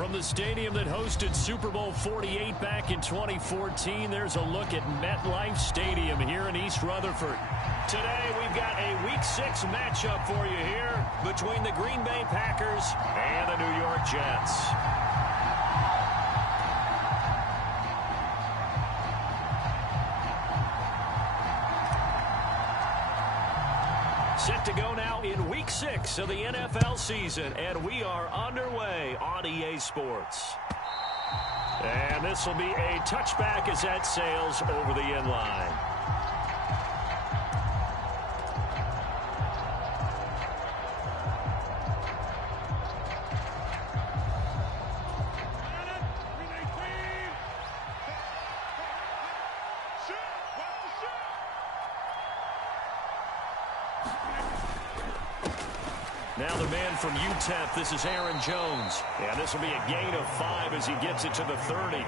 From the stadium that hosted Super Bowl 48 back in 2014, there's a look at MetLife Stadium here in East Rutherford. Today, we've got a Week 6 matchup for you here between the Green Bay Packers and the New York Jets. Set to go now in Week 6 of the NFL season, and we are underway on EA Sports. And this will be a touchback as that sails over the end line. Now the man from UTEP, this is Aaron Jones. And this will be a gain of 5 as he gets it to the 30.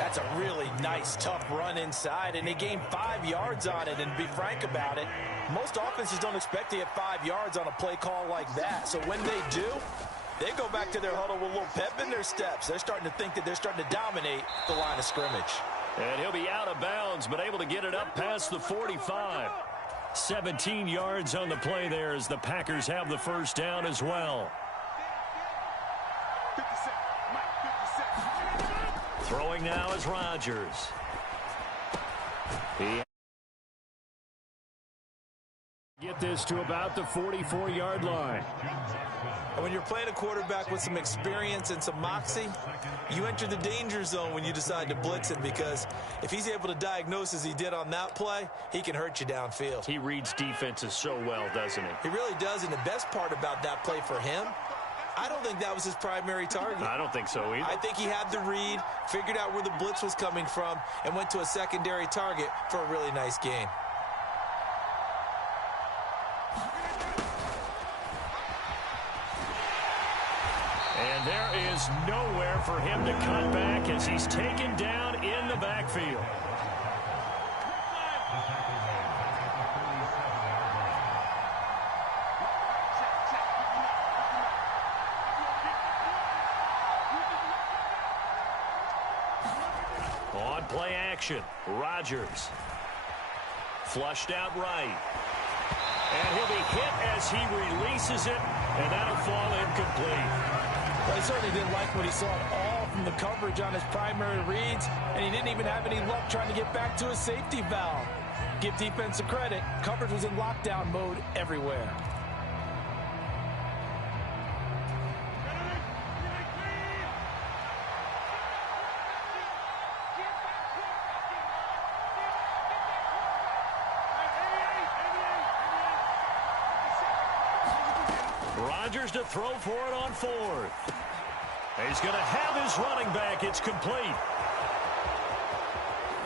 That's a really nice, tough run inside, and they gained 5 yards on it. And to be frank about it, most offenses don't expect to get 5 yards on a play call like that. So when they do, they go back to their huddle with a little pep in their steps. They're starting to think that they're starting to dominate the line of scrimmage. And he'll be out of bounds, but able to get it up past the 45. 17 yards on the play there as the Packers have the first down as well. Throwing now is Rodgers. Get this to about the 44-yard line. And when you're playing a quarterback with some experience and some moxie, you enter the danger zone when you decide to blitz him, because if he's able to diagnose as he did on that play, he can hurt you downfield. He reads defenses so well, doesn't he? He really does, and the best part about that play for him, I don't think that was his primary target. I don't think so either. I think he had the read, figured out where the blitz was coming from, and went to a secondary target for a really nice gain. And there is nowhere for him to cut back as he's taken down in the backfield. On play action, Rodgers. Flushed out right. And he'll be hit as he releases it, and that'll fall incomplete. Well, he certainly didn't like what he saw at all from the coverage on his primary reads, and he didn't even have any luck trying to get back to his safety valve. Give defense a credit. Coverage was in lockdown mode everywhere. Rodgers to throw for it on 4th. He's going to have his running back. It's complete.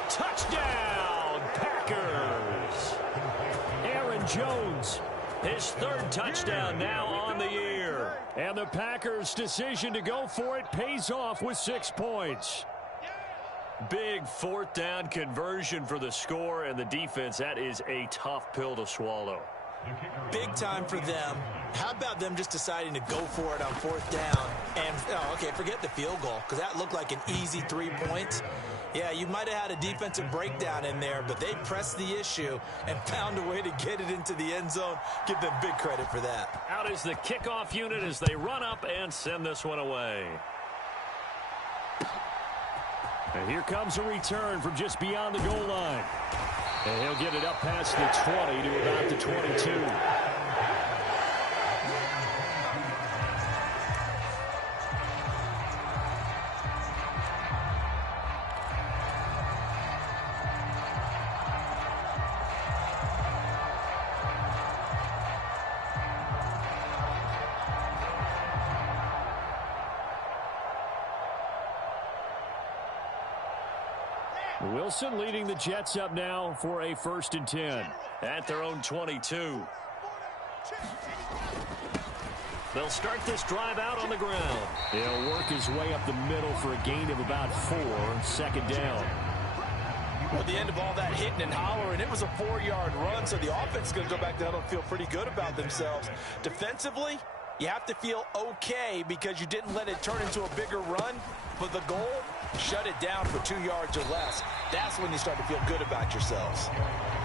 Touchdown, Packers. Aaron Jones, his 3rd touchdown now on the year. And the Packers' decision to go for it pays off with 6 points. Big 4th down conversion for the score, and the defense, that is a tough pill to swallow. Big time for them. How about them just deciding to go for it on 4th down? And, okay, forget the field goal, because that looked like an easy 3 points. Yeah, you might have had a defensive breakdown in there, but they pressed the issue and found a way to get it into the end zone. Give them big credit for that. Out is the kickoff unit as they run up and send this one away. And here comes a return from just beyond the goal line. And he'll get it up past the 20 to about the 22. Wilson leading the Jets up now for a 1st and 10 at their own 22. They'll start this drive out on the ground. He'll work his way up the middle for a gain of about 4, 2nd down. Well, at the end of all that hitting and hollering, it was a 4-yard run, so the offense is going to go back down and feel pretty good about themselves. Defensively, You have to feel okay because you didn't let it turn into a bigger run, but the goal, shut it down for 2 yards or less. That's when you start to feel good about yourselves.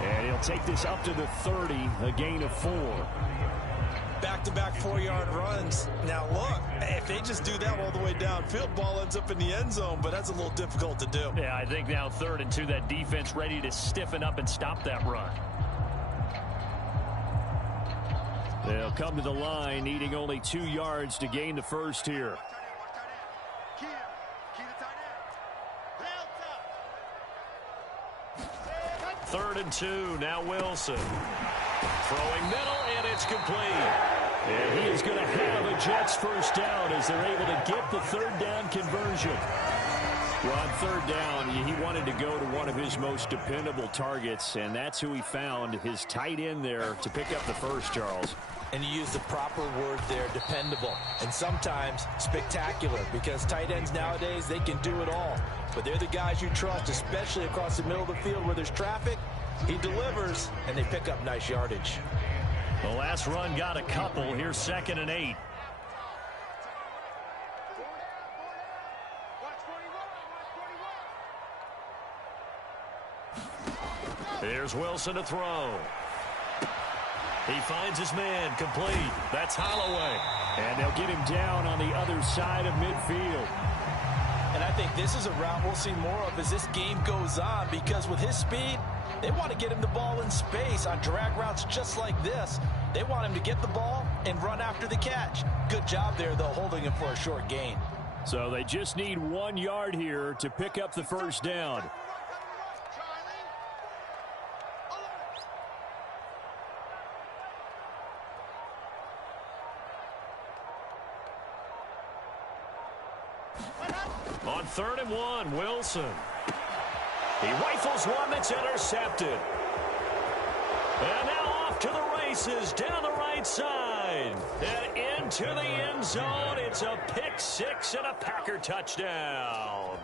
And he'll take this up to the 30, a gain of 4. Back-to-back 4-yard runs. Now, look, if they just do that all the way downfield, ball ends up in the end zone, but that's a little difficult to do. Yeah, I think now 3rd and 2, that defense ready to stiffen up and stop that run. They'll come to the line, needing only 2 yards to gain the first here. Third and 2, now Wilson. Throwing middle, and it's complete. And he is going to have a Jets first down as they're able to get the 3rd down conversion. Well, on 3rd down, he wanted to go to one of his most dependable targets, and that's who he found, his tight end there, to pick up the first, Charles. And you use the proper word there, dependable, and sometimes spectacular, because tight ends nowadays, they can do it all. But they're the guys you trust, especially across the middle of the field where there's traffic. He delivers, and they pick up nice yardage. The last run got a couple. Here's 2nd and 8. Here's Wilson to throw. He finds his man, complete. That's Holloway. And they'll get him down on the other side of midfield. And I think this is a route we'll see more of as this game goes on, because with his speed, they want to get him the ball in space on drag routes just like this. They want him to get the ball and run after the catch. Good job there, though, holding him for a short gain. So they just need 1 yard here to pick up the first down. On 3rd and 1, Wilson. He rifles one that's intercepted. And now off to the races, down the right side. And into the end zone. It's a pick 6 and a Packer touchdown.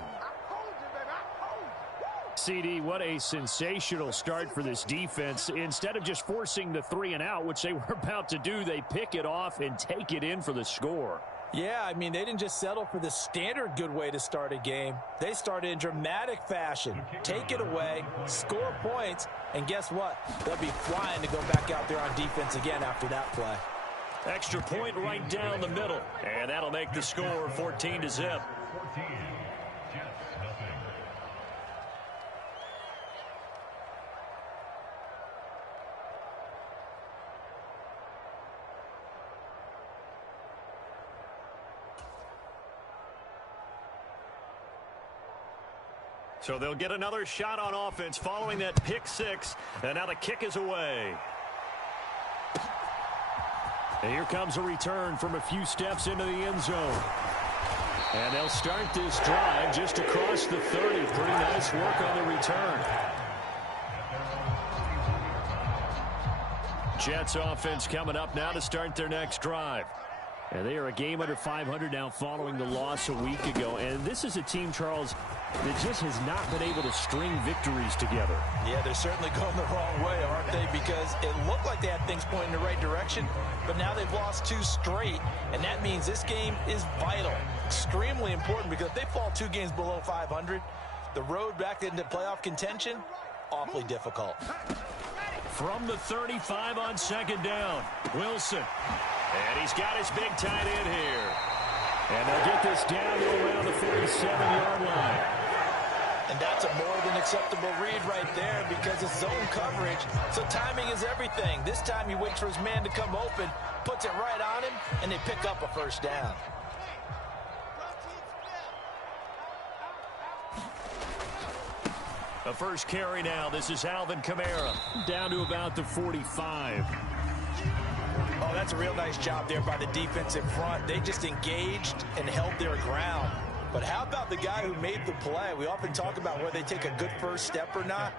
CD, what a sensational start for this defense. Instead of just forcing the 3 and out, which they were about to do, they pick it off and take it in for the score. Yeah, I mean, they didn't just settle for the standard good way to start a game. They started in dramatic fashion. Take it away, score points, and guess what? They'll be flying to go back out there on defense again after that play. Extra point right down the middle. And that'll make the score 14-0. So they'll get another shot on offense following that pick 6. And now the kick is away. And here comes a return from a few steps into the end zone. And they'll start this drive just across the 30. Pretty nice work on the return. Jets offense coming up now to start their next drive. And they are a game under 500 now following the loss a week ago. And this is a team, Charles, that just has not been able to string victories together. Yeah, they're certainly going the wrong way, aren't they? Because it looked like they had things pointing in the right direction, but now they've lost 2 straight, and that means this game is vital, extremely important, because if they fall 2 games below 500, the road back into playoff contention, awfully difficult. From the 35 on 2nd down, Wilson. And he's got his big tight end here. And they'll get this down to around the 47-yard line. And that's a more than acceptable read right there because it's zone coverage. So timing is everything. This time he waits for his man to come open, puts it right on him, and they pick up a first down. The first carry now. This is Alvin Kamara. Down to about the 45. Oh, that's a real nice job there by the defensive front. They just engaged and held their ground. But how about the guy who made the play? We often talk about whether they take a good first step or not.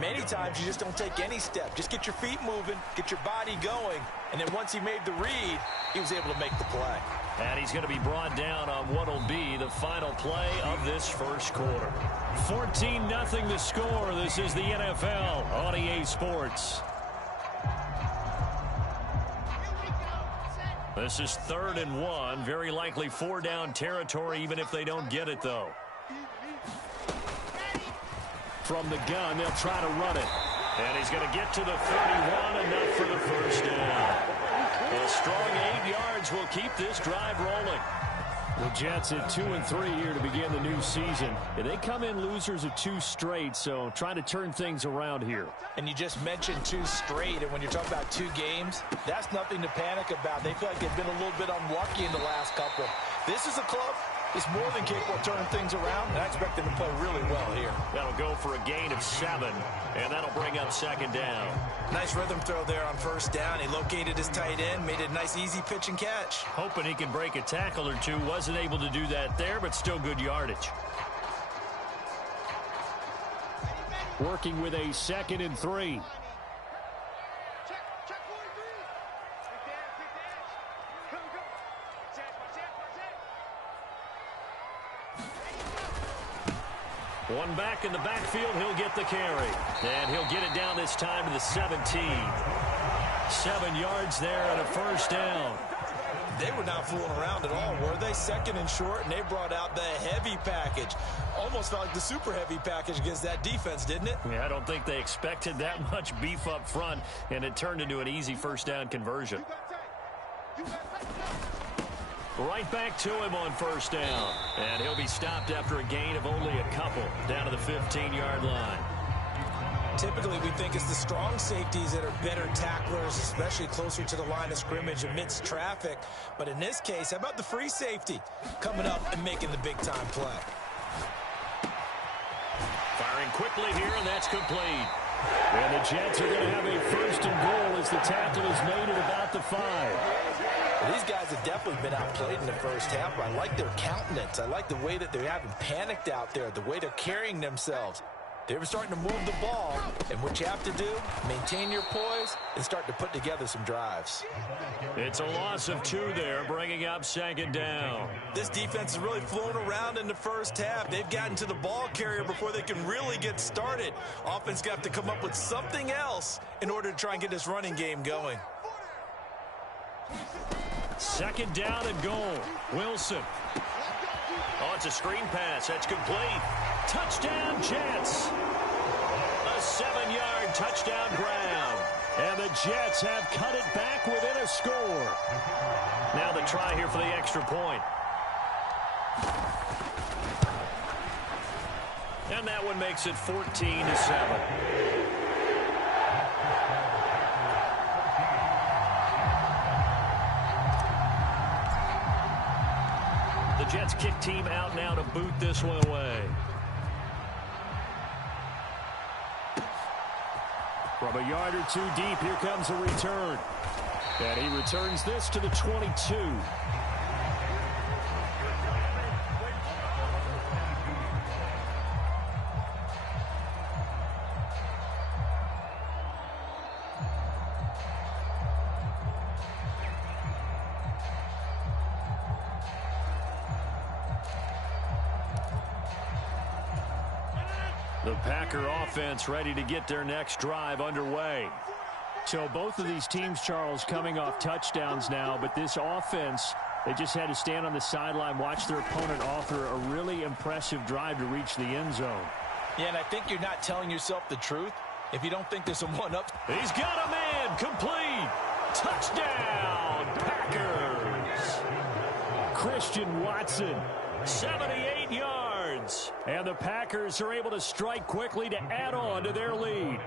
Many times you just don't take any step. Just get your feet moving, get your body going, and then once he made the read, he was able to make the play. And he's going to be brought down on what will be the final play of this first quarter. 14-0 the score. This is the NFL on EA Sports. This is 3rd and 1. Very likely 4-down territory, even if they don't get it, though. From the gun, they'll try to run it. And he's going to get to the 31, enough for the first down. A strong 8 yards will keep this drive rolling. The Jets at 2-3 here to begin the new season. And they come in losers of 2 straight, so trying to turn things around here. And you just mentioned 2 straight, and when you're talking about 2 games, that's nothing to panic about. They feel like they've been a little bit unlucky in the last couple. This is a club that's more than capable of turning things around, and I expect them to play really well here. That'll go for a gain of 7, and that'll bring up 2nd down. Nice rhythm throw there on 1st down. He located his tight end, made it a nice easy pitch and catch. Hoping he can break a tackle or 2. Wasn't able to do that there, but still good yardage. Working with a 2nd and 3. One back in the backfield, he'll get the carry. And he'll get it down this time to the 17. 7 yards there and a 1st down. They were not fooling around at all, were they? 2nd and short, and they brought out the heavy package. Almost felt like the super heavy package against that defense, didn't it? Yeah, I don't think they expected that much beef up front, and it turned into an easy 1st down conversion. Right back to him on 1st down. And he'll be stopped after a gain of only a couple, down to the 15-yard line. Typically, we think it's the strong safeties that are better tacklers, especially closer to the line of scrimmage amidst traffic. But in this case, how about the free safety coming up and making the big-time play? Firing quickly here, and that's complete. And the Jets are going to have a 1st and goal as the tackle is made at about the 5. Well, these guys have definitely been outplayed in the first half. I like their countenance. I like the way that they haven't panicked out there, the way they're carrying themselves. They were starting to move the ball, and what you have to do, maintain your poise and start to put together some drives. It's a loss of 2 there, bringing up 2nd down. This defense is really flown around in the first half. They've gotten to the ball carrier before they can really get started. Offense got to come up with something else in order to try and get this running game going. 2nd down and goal. Wilson. Oh, it's a screen pass. That's complete. Touchdown, Jets. A 7-yard touchdown ground. And the Jets have cut it back within a score. Now the try here for the extra point. And that one makes it 14-7. The Jets kick team out now to boot this one away. From a yard or 2 deep, here comes a return. And he returns this to the 22. The Packer offense ready to get their next drive underway. So both of these teams, Charles, coming off touchdowns now, but this offense, they just had to stand on the sideline, watch their opponent offer a really impressive drive to reach the end zone. Yeah, and I think you're not telling yourself the truth if you don't think there's a one-up. He's got a man, complete. Touchdown, Packers. Christian Watson, 78 yards. And the Packers are able to strike quickly to add on to their lead.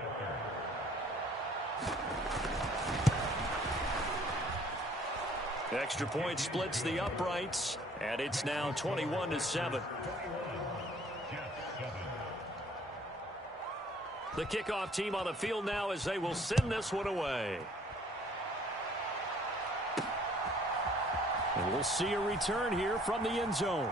Extra point splits the uprights, and it's now 21-7. The kickoff team on the field now as they will send this one away. And we'll see a return here from the end zone.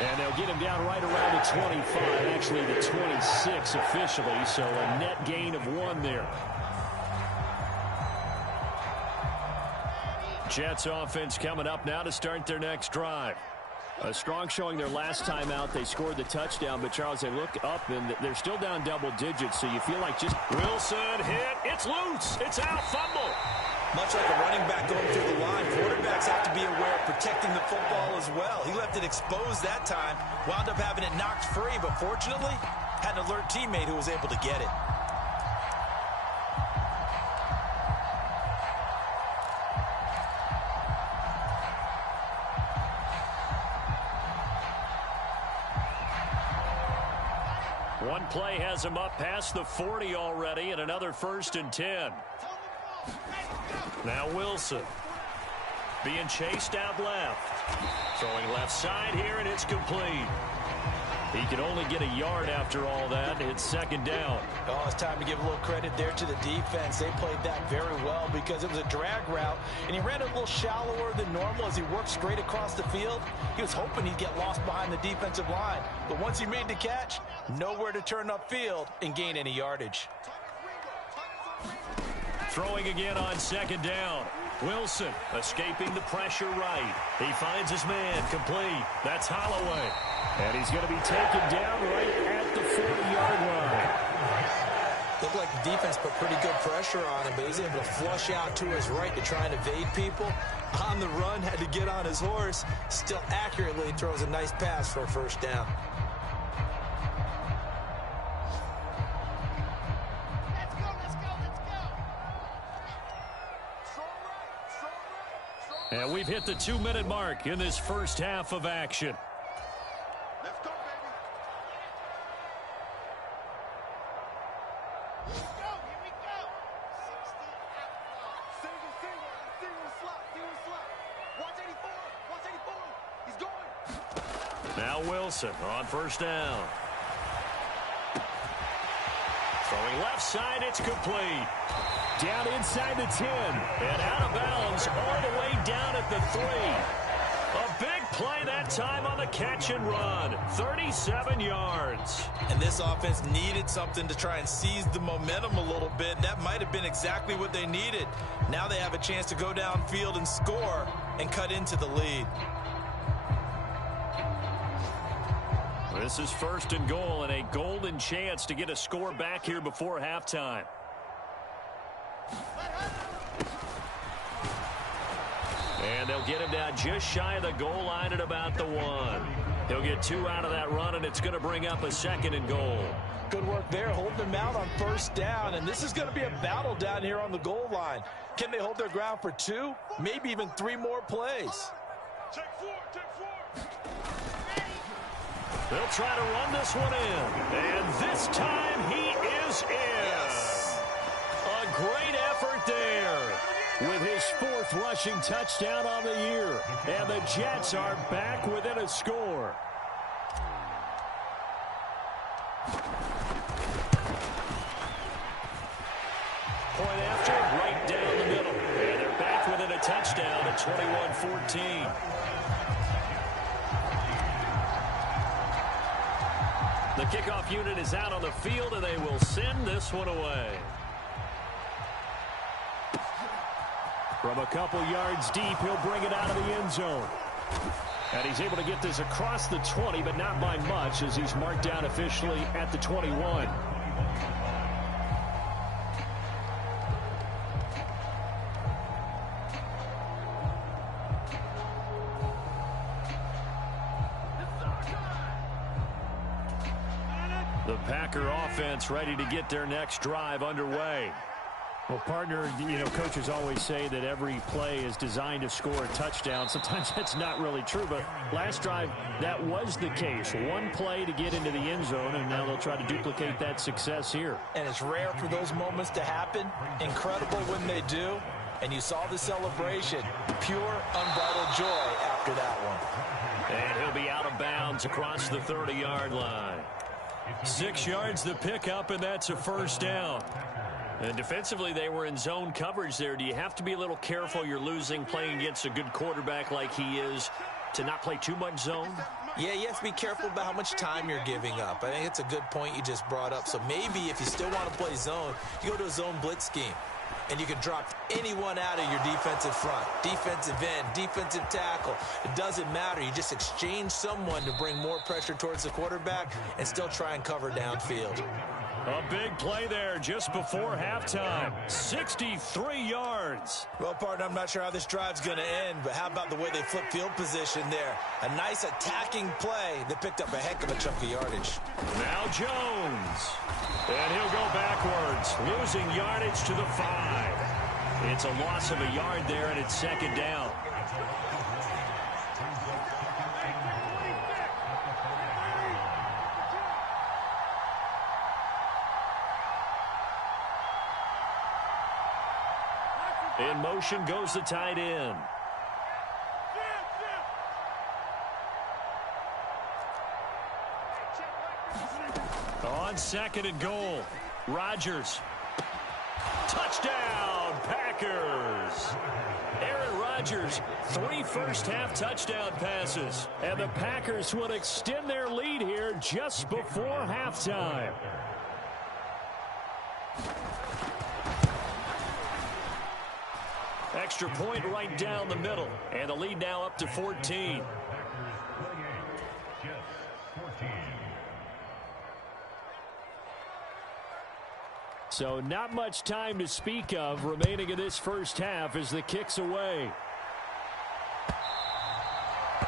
And they'll get him down right around the 25, actually the 26 officially, so a net gain of 1 there. Jets offense coming up now to start their next drive. A strong showing their last time out. They scored the touchdown, but Charles, they look up and they're still down double digits, so you feel like just Wilson hit. It's loose. It's out. Fumble. Much like a running back going through the line, quarterbacks have to be aware of protecting the football as well. He left it exposed that time, wound up having it knocked free, but fortunately, had an alert teammate who was able to get it. One play has him up past the 40 already, and another 1st and 10. Now Wilson being chased out left. Throwing left side here, and it's complete. He can only get a yard after all that. It's 2nd down. Oh, it's time to give a little credit there to the defense. They played that very well because it was a drag route, and he ran it a little shallower than normal as he worked straight across the field. He was hoping he'd get lost behind the defensive line, but once he made the catch, nowhere to turn upfield and gain any yardage. Throwing again on 2nd down. Wilson escaping the pressure right. He finds his man complete. That's Holloway. And he's going to be taken down right at the 40-yard line. Looked like the defense put pretty good pressure on him, but he's able to flush out to his right to try and evade people. On the run, had to get on his horse. Still accurately throws a nice pass for a 1st down. And we've hit the 2-minute mark in this first half of action. Let's go, baby. Here we go, here we go. 60 out. Single slot. Watch 84, watch 84. He's going. Now Wilson on 1st down. Throwing left side, it's complete. Down inside the 10 and out of bounds all the way down at the 3. A big play that time on the catch and run. 37 yards. And this offense needed something to try and seize the momentum a little bit. That might have been exactly what they needed. Now they have a chance to go downfield and score and cut into the lead. This is 1st and goal and a golden chance to get a score back here before halftime. And they'll get him down just shy of the goal line at about the 1. He'll get 2 out of that run, and it's going to bring up a 2nd and goal. Good work there, holding them out on 1st down, and this is going to be a battle down here on the goal line. Can they hold their ground for 2, maybe even 3 more plays? Take 4. They'll try to run this one in, and this time he is in. Yes. A great effort there with his 4th rushing touchdown on the year, and the Jets are back within a score. Point after, right down the middle, and they're back within a touchdown at 21-14. The kickoff unit is out on the field, and they will send this one away. From a couple yards deep, he'll bring it out of the end zone. And he's able to get this across the 20, but not by much, as he's marked down officially at the 21. The Packer offense ready to get their next drive underway. Well, partner, coaches always say that every play is designed to score a touchdown. Sometimes that's not really true, but last drive, that was the case. One play to get into the end zone, and now they'll try to duplicate that success here. And it's rare for those moments to happen. Incredible when they do. And you saw the celebration. Pure, unbridled joy after that one. And he'll be out of bounds across the 30-yard line. 6 yards the pickup, and that's a 1st down. And defensively, they were in zone coverage there. Do you have to be a little careful? You're losing playing against a good quarterback like he is to not play too much zone? Yeah, you have to be careful about how much time you're giving up. I think it's a good point you just brought up. So maybe if you still want to play zone, you go to a zone blitz scheme. And you can drop anyone out of your defensive front, defensive end, defensive tackle. It doesn't matter. You just exchange someone to bring more pressure towards the quarterback and still try and cover downfield. A big play there just before halftime. 63 yards. Well, partner, I'm not sure how this drive's going to end, but how about the way they flip field position there? A nice attacking play that picked up a heck of a chunk of yardage. Now Jones. And he'll go backwards, losing yardage to the 5. It's a loss of a yard there, and it's second down. In motion goes the tight end. On second and goal, Rodgers. Touchdown, Packers. Aaron Rodgers, 3 first-half touchdown passes. And the Packers will extend their lead here just before halftime. Extra point right down the middle. And the lead now up to 14. So not much time to speak of remaining in this first half as the kick's away.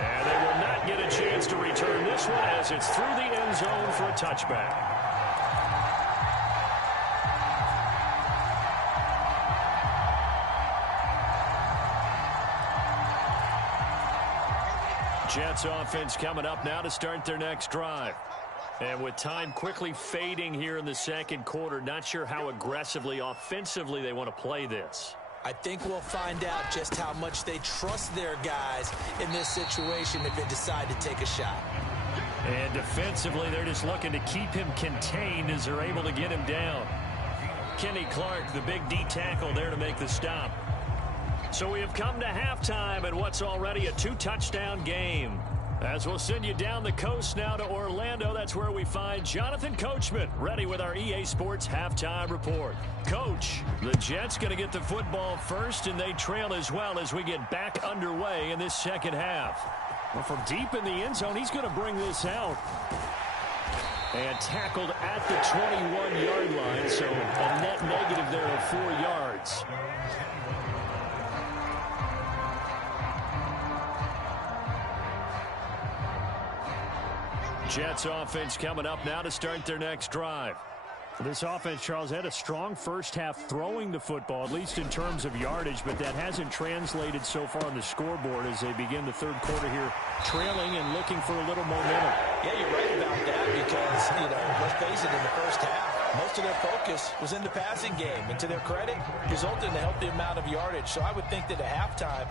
And they will not get a chance to return this one as it's through the end zone for a touchback. Jets offense coming up now to start their next drive. And with time quickly fading here in the second quarter, not sure how aggressively, offensively they want to play this. I think we'll find out just how much they trust their guys in this situation if they decide to take a shot. And defensively, they're just looking to keep him contained as they're able to get him down. Kenny Clark, the big D tackle there to make the stop. So we have come to halftime in what's already a 2-touchdown game. As we'll send you down the coast now to Orlando, that's where we find Jonathan Coachman ready with our EA Sports Halftime Report. Coach, the Jets going to get the football first, and they trail as well as we get back underway in this second half. Well, from deep in the end zone, he's going to bring this out. And tackled at the 21-yard line, so a net negative there of 4 yards. Jets offense coming up now to start their next drive. This offense, Charles, had a strong first half throwing the football, at least in terms of yardage, but that hasn't translated so far on the scoreboard as they begin the third quarter here, trailing and looking for a little momentum. Yeah, you're right about that because, let's face it, in the first half, most of their focus was in the passing game. And to their credit, resulted in a healthy amount of yardage. So I would think that at halftime,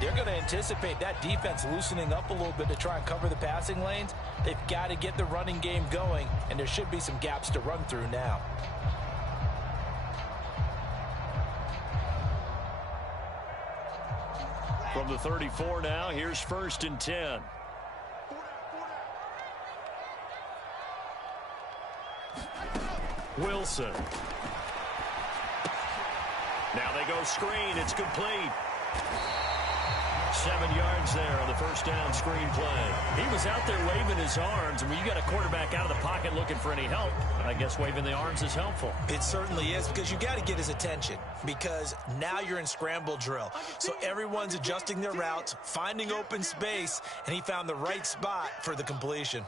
they're going to anticipate that defense loosening up a little bit to try and cover the passing lanes. They've got to get the running game going, and there should be some gaps to run through now. From the 34 now, here's 1st and 10. Wilson. Now they go screen. It's complete. 7 yards there on the first down screen play. He was out there waving his arms. And when you got a quarterback out of the pocket looking for any help, I guess waving the arms is helpful. It certainly is because you got to get his attention because now you're in scramble drill. So everyone's adjusting their routes, finding open space, and he found the right spot for the completion.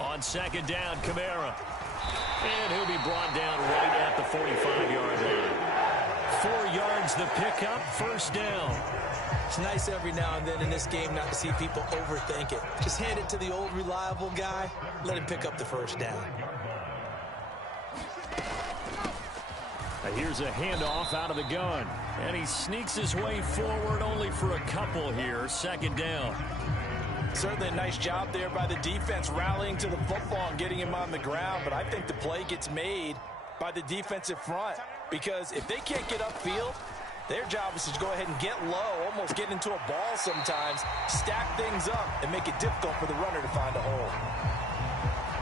On second down, Kamara. And he'll be brought down right at the 45-yard line. 4 yards the pickup, first down. It's nice every now and then in this game not to see people overthink it. Just hand it to the old reliable guy, let him pick up the first down. Here's a handoff out of the gun. And he sneaks his way forward only for a couple here, second down. Certainly a nice job there by the defense rallying to the football and getting him on the ground. But I think the play gets made by the defensive front because if they can't get upfield, their job is to go ahead and get low, almost get into a ball sometimes, stack things up, and make it difficult for the runner to find a hole.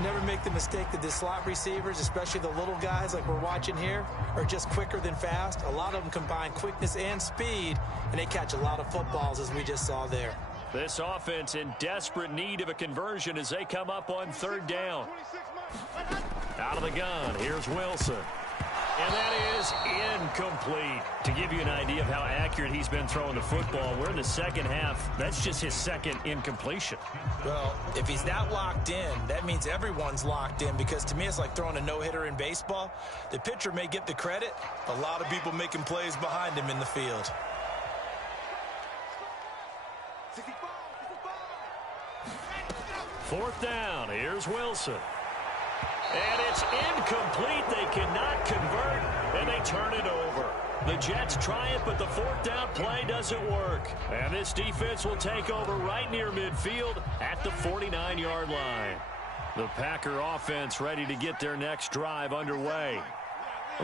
Never make the mistake that the slot receivers, especially the little guys like we're watching here, are just quicker than fast. A lot of them combine quickness and speed, and they catch a lot of footballs as we just saw there. This offense in desperate need of a conversion as they come up on third down. Out of the gun, here's Wilson. And that is incomplete. To give you an idea of how accurate he's been throwing the football, we're in the second half. That's just his second incompletion. Well, if he's that locked in, that means everyone's locked in, because to me it's like throwing a no-hitter in baseball. The pitcher may get the credit. A lot of people making plays behind him in the field. Fourth down, here's Wilson. And it's incomplete. They cannot convert, and they turn it over. The Jets try it, but the fourth down play doesn't work. And this defense will take over right near midfield at the 49-yard line. The Packer offense ready to get their next drive underway.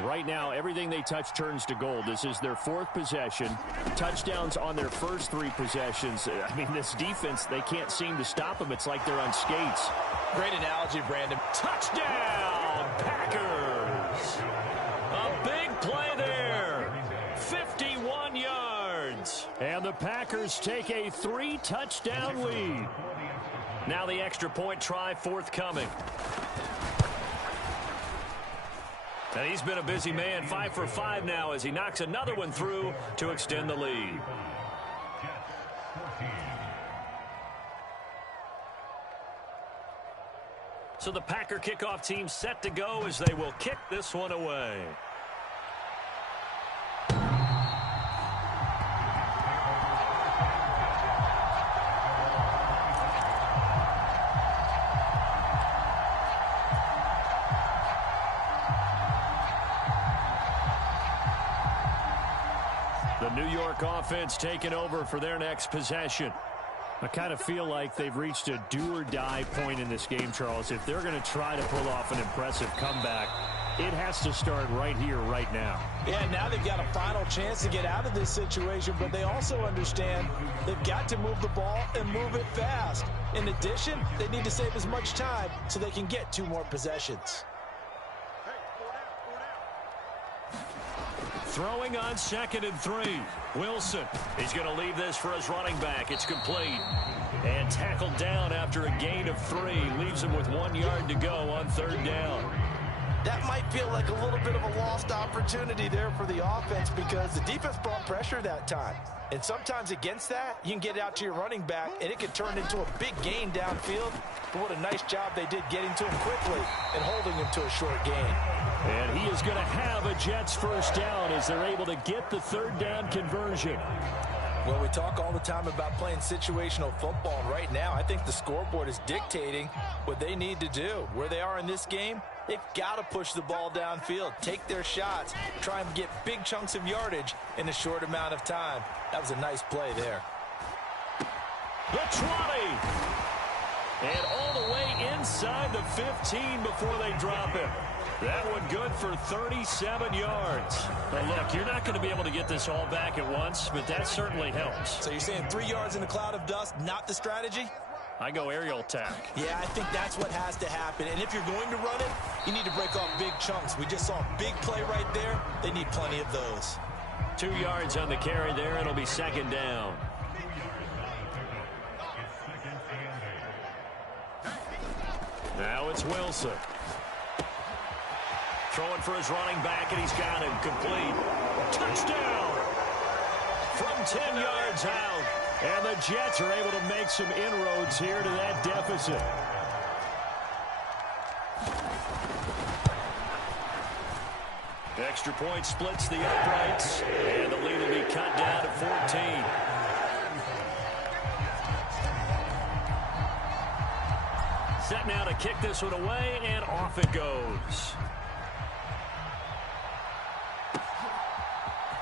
Right now, everything they touch turns to gold. This is their fourth possession. Touchdowns on their first three possessions. I mean, this defense, they can't seem to stop them. It's like they're on skates. Great analogy, Brandon. Touchdown, Packers! A big play there. 51 yards. And the Packers take a 3-touchdown lead. Now the extra point try forthcoming. And he's been a busy man, 5 for 5 now as he knocks another one through to extend the lead. So the Packer kickoff team set to go as they will kick this one away. The New York offense taking over for their next possession. I kind of feel like they've reached a do-or-die point in this game, Charles. If they're going to try to pull off an impressive comeback, it has to start right here, right now. Yeah, now they've got a final chance to get out of this situation, but they also understand they've got to move the ball and move it fast. In addition, they need to save as much time so they can get 2 more possessions. Throwing on 2nd and 3. Wilson. He's going to leave this for his running back. It's complete. And tackled down after a gain of 3. Leaves him with 1 yard to go on 3rd down. That might feel like a little bit of a lost opportunity there for the offense, because the defense brought pressure that time. And sometimes against that, you can get it out to your running back, and it can turn into a big gain downfield. But what a nice job they did getting to him quickly and holding him to a short gain. And he is going to have a Jets first down as they're able to get the 3rd down conversion. Well, we talk all the time about playing situational football, and right now I think the scoreboard is dictating what they need to do. Where they are in this game, they've got to push the ball downfield, take their shots, try and get big chunks of yardage in a short amount of time. That was a nice play there. The 20. And all the way inside the 15 before they drop him. That one good for 37 yards. But look, you're not going to be able to get this all back at once, but that certainly helps. So you're saying 3 yards in a cloud of dust, not the strategy? I go aerial attack. Yeah, I think that's what has to happen. And if you're going to run it, you need to break off big chunks. We just saw a big play right there. They need plenty of those. 2 yards on the carry there. It'll be 2nd down. Now it's Wilson. Throwing for his running back, and he's got him complete. Touchdown! From 10 yards out. And the Jets are able to make some inroads here to that deficit. Extra point splits the uprights, and the lead will be cut down to 14. Set now to kick this one away, and off it goes.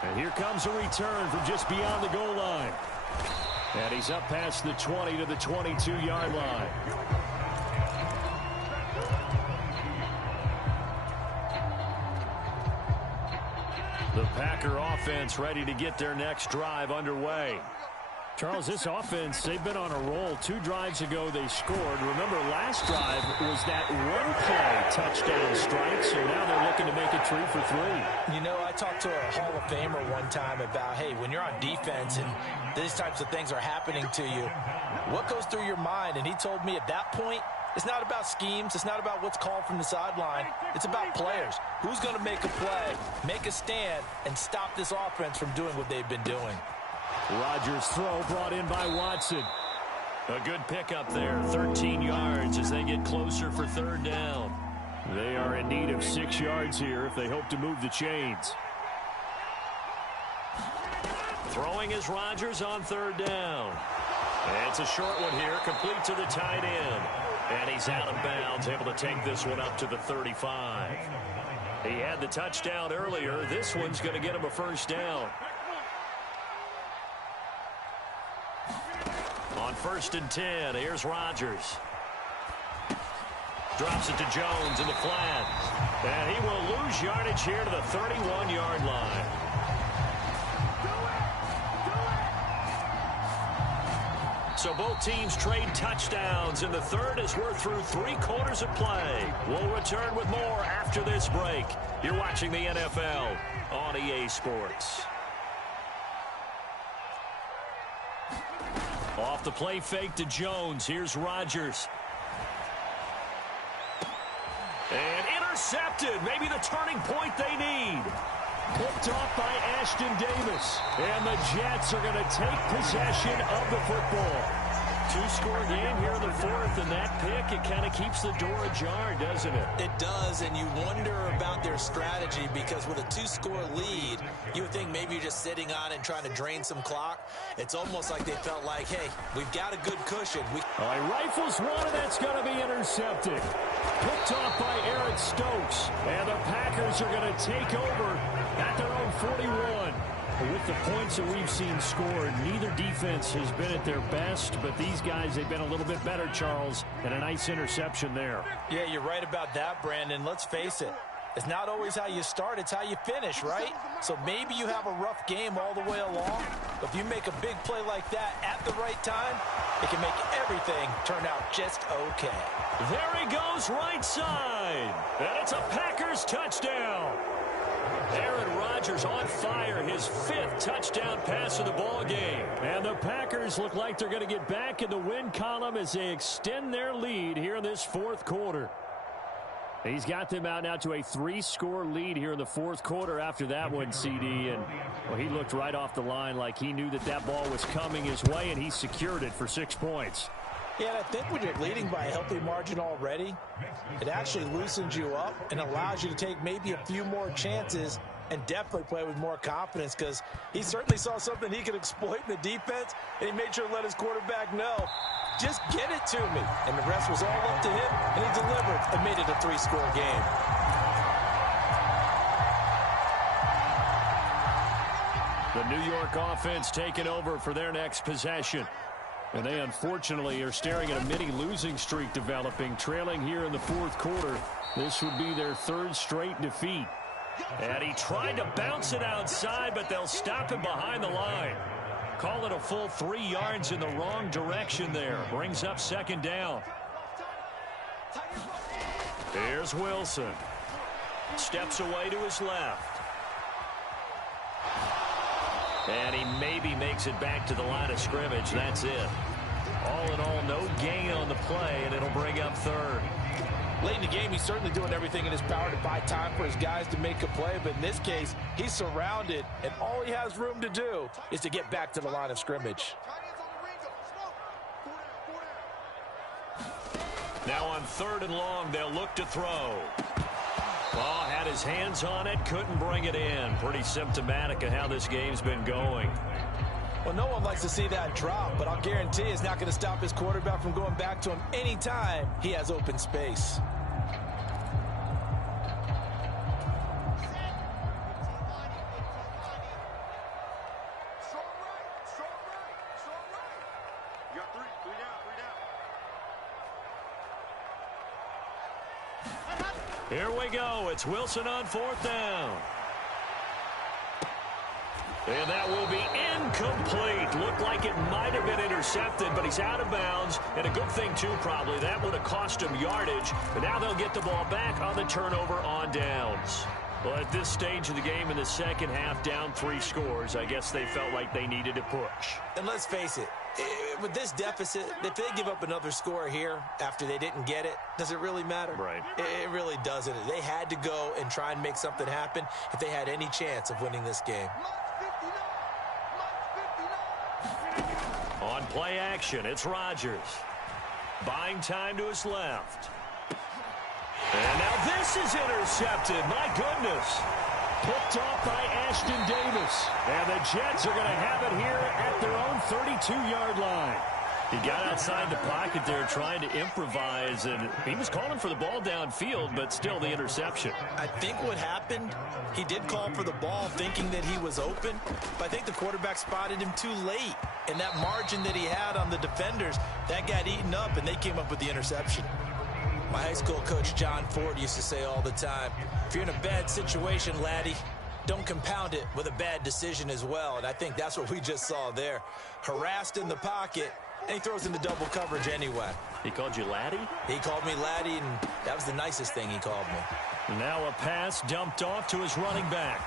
And here comes a return from just beyond the goal line. And he's up past the 20 to the 22-yard line. The Packer offense ready to get their next drive underway. Charles, this offense, they've been on a roll. 2 drives ago, they scored. Remember, last drive was that one-play touchdown strike, so now they're looking to make it 3 for 3. You know, I talked to a Hall of Famer one time about, hey, when you're on defense and these types of things are happening to you, what goes through your mind? And he told me at that point, it's not about schemes. It's not about what's called from the sideline. It's about players. Who's going to make a play, make a stand, and stop this offense from doing what they've been doing? Rodgers' throw brought in by Watson. A good pickup there, 13 yards as they get closer for 3rd down. They are in need of 6 yards here if they hope to move the chains. Throwing is Rodgers on 3rd down. And it's a short one here, complete to the tight end. And he's out of bounds, able to take this one up to the 35. He had the touchdown earlier. This one's going to get him a 1st down. On 1st and 10, here's Rodgers. Drops it to Jones in the flat. And he will lose yardage here to the 31-yard line. So both teams trade touchdowns in the 3rd as we're through 3 quarters of play. We'll return with more after this break. You're watching the NFL on EA Sports. Off the play fake to Jones. Here's Rodgers. And intercepted. Maybe the turning point they need. Picked off by Ashton Davis. And the Jets are going to take possession of the football. 2-score game here in the 4th, and that pick, it kind of keeps the door ajar, doesn't it? It does, and you wonder about their strategy because with a 2-score lead, you would think maybe you're just sitting on it and trying to drain some clock. It's almost like they felt like, hey, we've got a good cushion. All right, rifles one, and that's going to be intercepted. Picked off by Aaron Stokes, and the Packers are going to take over at their own 41. With the points that we've seen scored, neither defense has been at their best, but these guys, they've been a little bit better, Charles, and a nice interception there. Yeah, you're right about that, Brandon. Let's face it. It's not always how you start, it's how you finish, right? So maybe you have a rough game all the way along, but if you make a big play like that at the right time, it can make everything turn out just okay. There he goes, right side. And it's a Packers touchdown. Aaron Rodgers on fire, his 5th touchdown pass of the ball game. And the Packers look like they're going to get back in the win column as they extend their lead here in this 4th quarter. He's got them out now to a 3-score lead here in the 4th quarter after that one, CD. And well, he looked right off the line like he knew that that ball was coming his way, and he secured it for 6 points. Yeah, and I think when you're leading by a healthy margin already, it actually loosens you up and allows you to take maybe a few more chances and definitely play with more confidence because he certainly saw something he could exploit in the defense, and he made sure to let his quarterback know, just get it to me. And the rest was all up to him, and he delivered and made it a 3-score game. The New York offense taking over for their next possession. And they unfortunately are staring at a mini losing streak developing, trailing here in the 4th quarter. This would be their 3rd straight defeat. And he tried to bounce it outside, but they'll stop him behind the line. Call it a full 3 yards in the wrong direction there. Brings up 2nd down. Here's Wilson. Steps away to his left. And he maybe makes it back to the line of scrimmage. That's it. All in all, no gain on the play, and it'll bring up 3rd. Late in the game, he's certainly doing everything in his power to buy time for his guys to make a play. But in this case, he's surrounded, and all he has room to do is to get back to the line of scrimmage. Now on 3rd and long, they'll look to throw. Oh, had his hands on it, couldn't bring it in. Pretty symptomatic of how this game's been going. Well, no one likes to see that drop, but I'll guarantee it's not going to stop his quarterback from going back to him anytime he has open space. Here we go. It's Wilson on 4th down. And that will be incomplete. Looked like it might have been intercepted, but he's out of bounds. And a good thing, too, probably. That would have cost him yardage. But now they'll get the ball back on the turnover on downs. Well, at this stage of the game in the second half, down 3 scores, I guess they felt like they needed to push. And let's face it, with this deficit, if they give up another score here after they didn't get it, does it really matter? Right. It really doesn't. They had to go and try and make something happen if they had any chance of winning this game. On play action, it's Rodgers. Buying time to his left. And now this is intercepted. My goodness. Picked off by Ashton Davis. And the Jets are going to have it here at their own 32-yard line. He got outside the pocket there trying to improvise, and he was calling for the ball downfield, but still the interception. I think what happened, he did call for the ball thinking that he was open, but I think the quarterback spotted him too late. And that margin that he had on the defenders, that got eaten up, and they came up with the interception. My high school coach, John Ford, used to say all the time, if you're in a bad situation, laddie, don't compound it with a bad decision as well. And I think that's what we just saw there. Harassed in the pocket, and he throws into double coverage anyway. He called you laddie? He called me laddie, and that was the nicest thing he called me. Now a pass dumped off to his running back.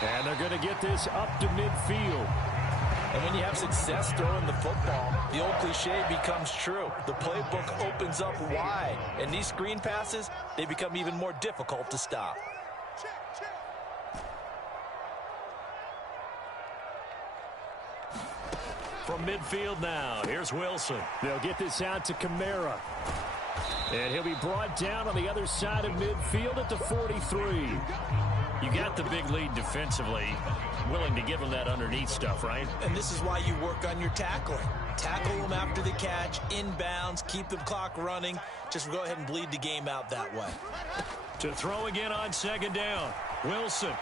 And they're going to get this up to midfield. And when you have success throwing the football, the old cliche becomes true. The playbook opens up wide, and these screen passes, they become even more difficult to stop. From midfield now, here's Wilson. They'll get this out to Kamara. And he'll be brought down on the other side of midfield at the 43. You got the big lead defensively. Willing to give him that underneath stuff, right? And this is why you work on your tackling. Tackle them after the catch, inbounds, keep the clock running. Just go ahead and bleed the game out that way. To throw again on second down, Wilson.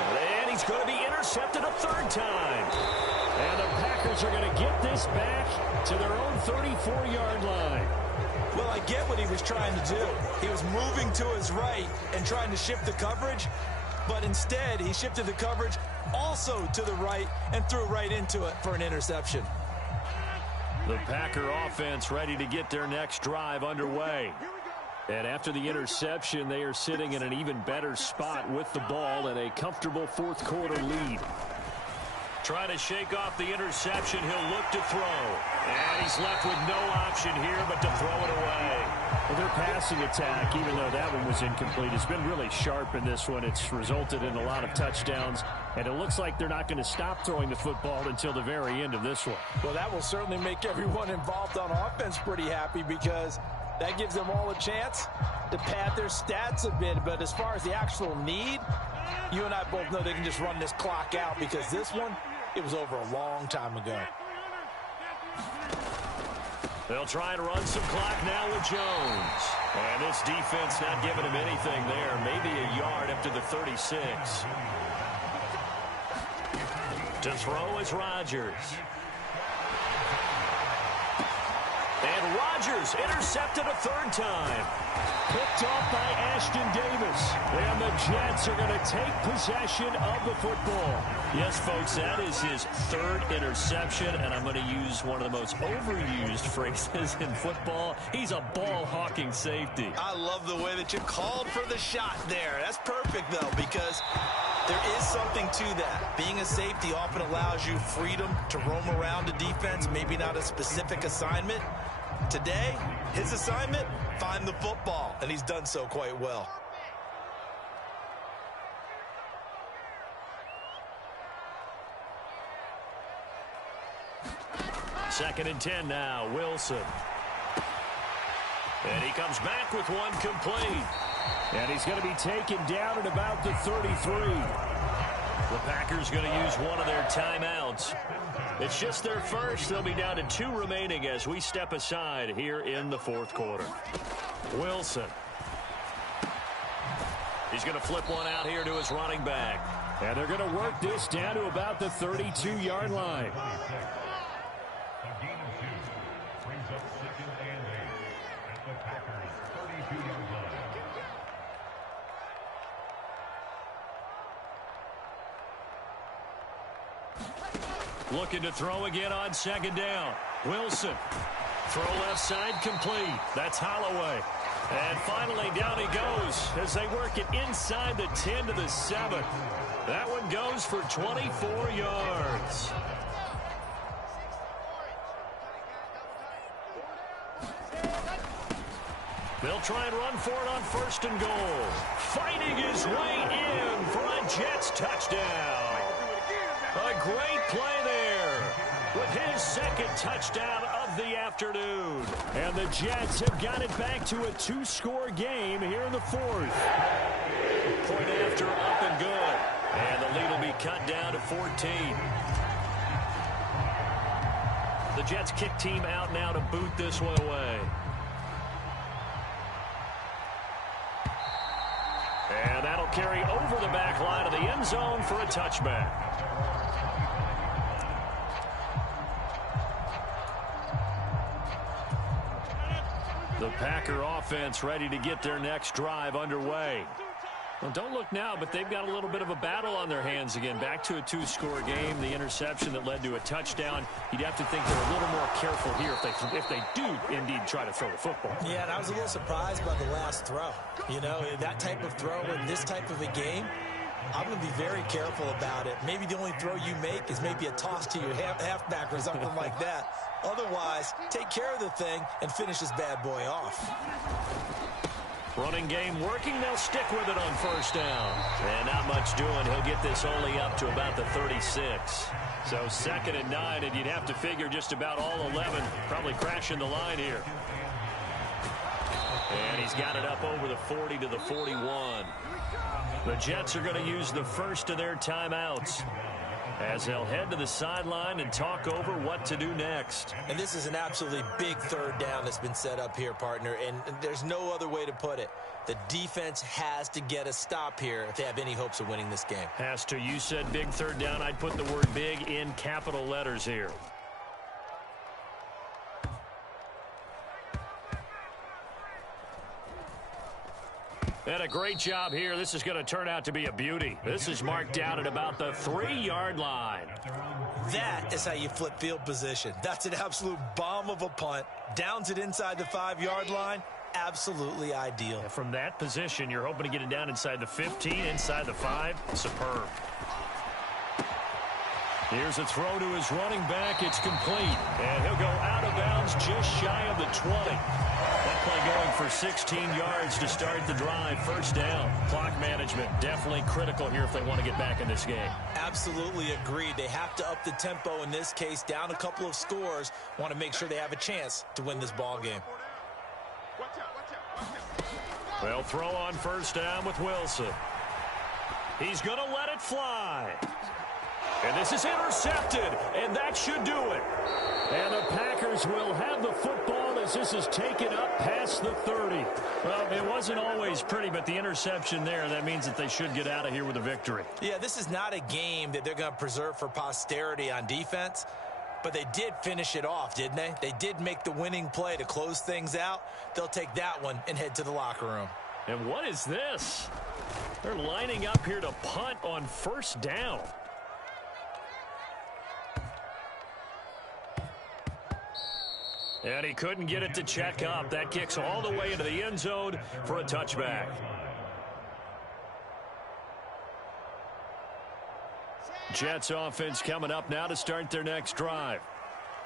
And he's going to be intercepted a third time. And the Packers are going to get this back to their own 34-yard line. Well, I get what he was trying to do. He was moving to his right and trying to shift the coverage, but instead he shifted the coverage also to the right and threw right into it for an interception. The Packer offense ready to get their next drive underway. And after the interception, they are sitting in an even better spot with the ball and a comfortable fourth quarter lead. Trying to shake off the interception, he'll look to throw. And he's left with no option here but to throw it away. Well, their passing attack, even though that one was incomplete, has been really sharp in this one. It's resulted in a lot of touchdowns, and it looks like they're not going to stop throwing the football until the very end of this one. Well, that will certainly make everyone involved on offense pretty happy because that gives them all a chance to pad their stats a bit. But as far as the actual need, you and I both know they can just run this clock out because this one, it was over a long time ago. They'll try to run some clock now with Jones. And this defense not giving him anything there. Maybe a yard up to the 36. To throw is Rodgers. And Rodgers intercepted a third time. Picked off by Ashton Davis. And the Jets are going to take possession of the football. Yes, folks, that is his third interception, and I'm going to use one of the most overused phrases in football. He's a ball-hawking safety. I love the way that you called for the shot there. That's perfect, though, because there is something to that. Being a safety often allows you freedom to roam around a defense, maybe not a specific assignment. Today, his assignment, find the football, and he's done so quite well. Second and 10 now, Wilson. And he comes back with one complete. And he's going to be taken down at about the 33. The Packers going to use one of their timeouts. It's just their first. They'll be down to 2 remaining as we step aside here in the fourth quarter. Wilson. He's going to flip one out here to his running back. And they're going to work this down to about the 32-yard line. Looking to throw again on second down. Wilson. Throw left side complete. That's Holloway. And finally down he goes as they work it inside the 10 to the 7. That one goes for 24 yards. They'll try and run for it on first and goal. Fighting his way in for a Jets touchdown. A great play there with his second touchdown of the afternoon. And the Jets have got it back to a 2-score game here in the fourth. Point after up and good. And the lead will be cut down to 14. The Jets kick team out now to boot this one away. And that'll carry over the back line of the end zone for a touchback. The Packer offense ready to get their next drive underway. Well, don't look now, but they've got a little bit of a battle on their hands again. Back to a 2-score game. The interception that led to a touchdown. You'd have to think they're a little more careful here if they do indeed try to throw the football. Yeah, and I was a little surprised by the last throw. You know, that type of throw in this type of a game, I'm going to be very careful about it. Maybe the only throw you make is maybe a toss to your halfback or something like that. Otherwise, take care of the thing and finish this bad boy off. Running game working. They'll stick with it on first down. And not much doing. He'll get this only up to about the 36. So 2nd and 9, and you'd have to figure just about all 11 probably crashing the line here. And he's got it up over the 40 to the 41. The Jets are going to use the first of their timeouts as they'll head to the sideline and talk over what to do next. And this is an absolutely big third down that's been set up here, partner, and there's no other way to put it. The defense has to get a stop here if they have any hopes of winning this game. Has to. You said big third down. I'd put the word big in capital letters here. And a great job here. This is going to turn out to be a beauty. This is marked down at about the 3-yard line. That is how you flip field position. That's an absolute bomb of a punt. Downs it inside the 5-yard line. Absolutely ideal. And from that position, you're hoping to get it down inside the 15, inside the 5. Superb. Here's a throw to his running back. It's complete. And he'll go out of bounds just shy of the 20. That play going for 16 yards to start the drive. First down. Clock management definitely critical here if they want to get back in this game. Absolutely agreed. They have to up the tempo in this case. Down a couple of scores. Want to make sure they have a chance to win this ball game. They'll throw on first down with Wilson. He's going to let it fly. And this is intercepted, and that should do it. And the Packers will have the football as this is taken up past the 30. Well, it wasn't always pretty, but the interception there, that means that they should get out of here with a victory. Yeah, this is not a game that they're going to preserve for posterity on defense, but they did finish it off, didn't they? They did make the winning play to close things out. They'll take that one and head to the locker room. And what is this? They're lining up here to punt on first down. And he couldn't get it to check up. That kicks all the way into the end zone for a touchback. Jets offense coming up now to start their next drive.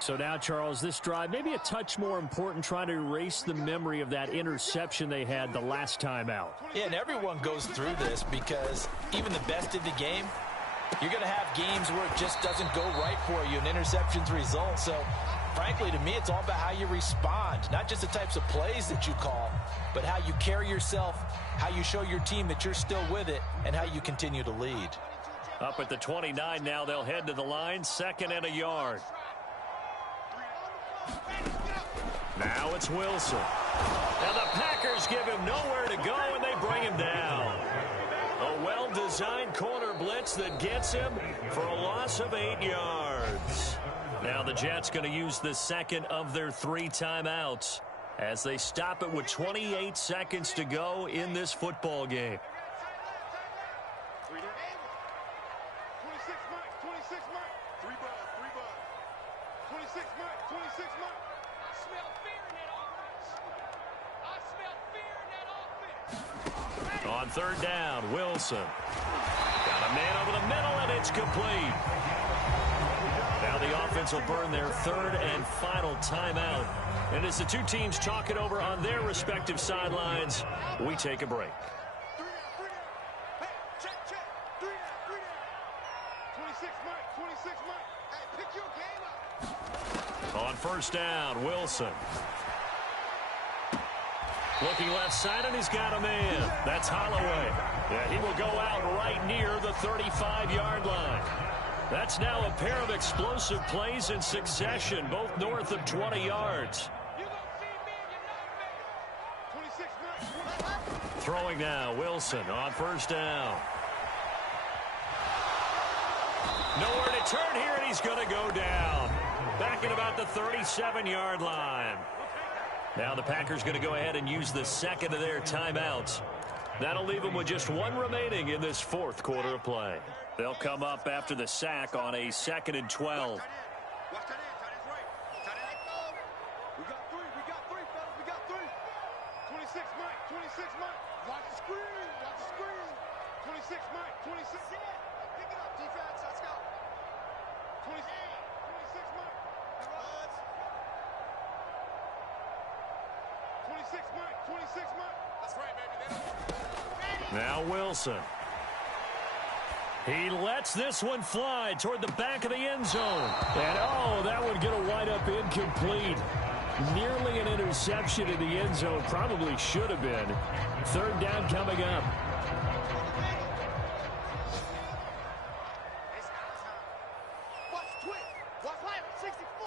So now, Charles, this drive maybe a touch more important, trying to erase the memory of that interception they had the last time out. Yeah, and everyone goes through this because even the best of the game, you're going to have games where it just doesn't go right for you, and interceptions result. So, frankly, to me, it's all about how you respond, not just the types of plays that you call, but how you carry yourself, how you show your team that you're still with it, and how you continue to lead. Up at the 29 now, they'll head to the line, 2nd and a yard. Now it's Wilson. And the Packers give him nowhere to go, and they bring him down. A well-designed corner blitz that gets him for a loss of 8 yards. Now the Jets going to use the second of their 3 timeouts as they stop it with 28 seconds to go in this football game. 26 Mike, 26 Mike. I smell fear in that offense. I smell fear in that offense. On third down, Wilson. Got a man over the middle, and it's complete. Now the offense will burn their third and final timeout. And as the two teams talk it over on their respective sidelines, we take a break. 3 down. Hey, check. 3 down. 26 Mike, 26 Mike. Hey, pick your game up. On first down, Wilson. Looking left side, and he's got a man. That's Holloway. Yeah, he will go out right near the 35-yard line. That's now a pair of explosive plays in succession, both north of 20 yards. You gonna see me and you know me. 26 Mike. Throwing now, Wilson on first down. Nowhere to turn here, and he's going to go down. Back at about the 37-yard line. Now the Packers going to go ahead and use the second of their timeouts. That'll leave them with just one remaining in this fourth quarter of play. They'll come up after the sack on a 2nd and 12. Watch that in, tight end's right. Tight end. We got three, fellas. We got three. 26 Mike, 26 Mike. Watch the screen. 26 Mike, 26. Pick it up, defense. Let's go. 26 Mike. 26 Mike, 26 Mike. That's right, baby. Now Wilson. He lets this one fly toward the back of the end zone. And, oh, that one going to wind up incomplete. Nearly an interception in the end zone. Probably should have been. Third down coming up. Watch twitch. Watch light. 64.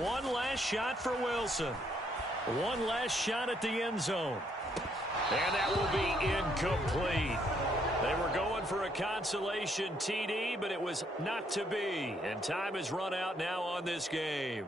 One last shot for Wilson. One last shot at the end zone. And that will be incomplete. They were going for a consolation TD, but it was not to be. And time has run out now on this game.